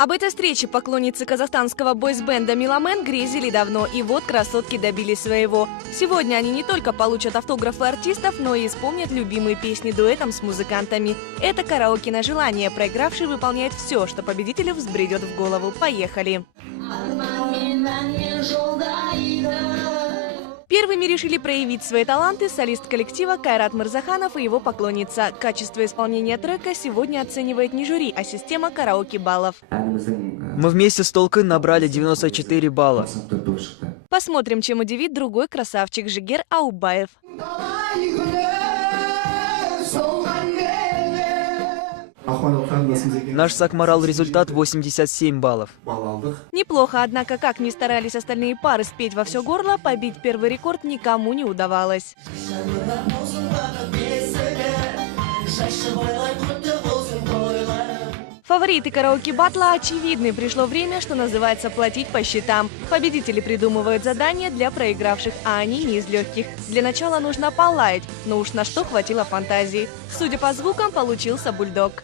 Об этой встрече поклонницы казахстанского бойсбенда «Меломен» грезили давно, и вот красотки добились своего. Сегодня они не только получат автографы артистов, но и исполнят любимые песни дуэтом с музыкантами. Это караоке на желание. Проигравший выполняет все, что победителю взбредет в голову. Поехали! Первыми решили проявить свои таланты солист коллектива Кайрат Мырзаханов и его поклонница. Качество исполнения трека сегодня оценивает не жюри, а система караоке-баллов. Мы вместе с Толкын набрали 94 балла. Посмотрим, чем удивит другой красавчик Жигер Аубаев. Наш Сакмарал результат 87 баллов. Неплохо, однако, как ни старались остальные пары спеть во все горло, побить первый рекорд никому не удавалось. Фавориты караоке-батла очевидны. Пришло время, что называется, платить по счетам. Победители придумывают задания для проигравших, а они не из легких. Для начала нужно полаять, но уж на что хватило фантазии. Судя по звукам, получился бульдог.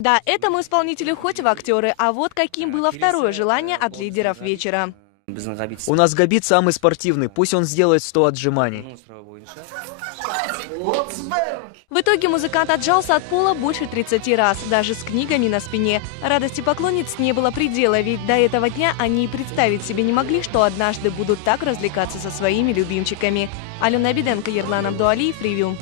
Да, этому исполнителю хоть в актеры, а вот каким было второе желание от лидеров вечера. У нас Габит самый спортивный, пусть он сделает 100 отжиманий. В итоге музыкант отжался от пола больше 30 раз, даже с книгами на спине. Радости поклонниц не было предела, ведь до этого дня они и представить себе не могли, что однажды будут так развлекаться со своими любимчиками. Алена Беденко, Ерлан Абдуалиев, Ревью.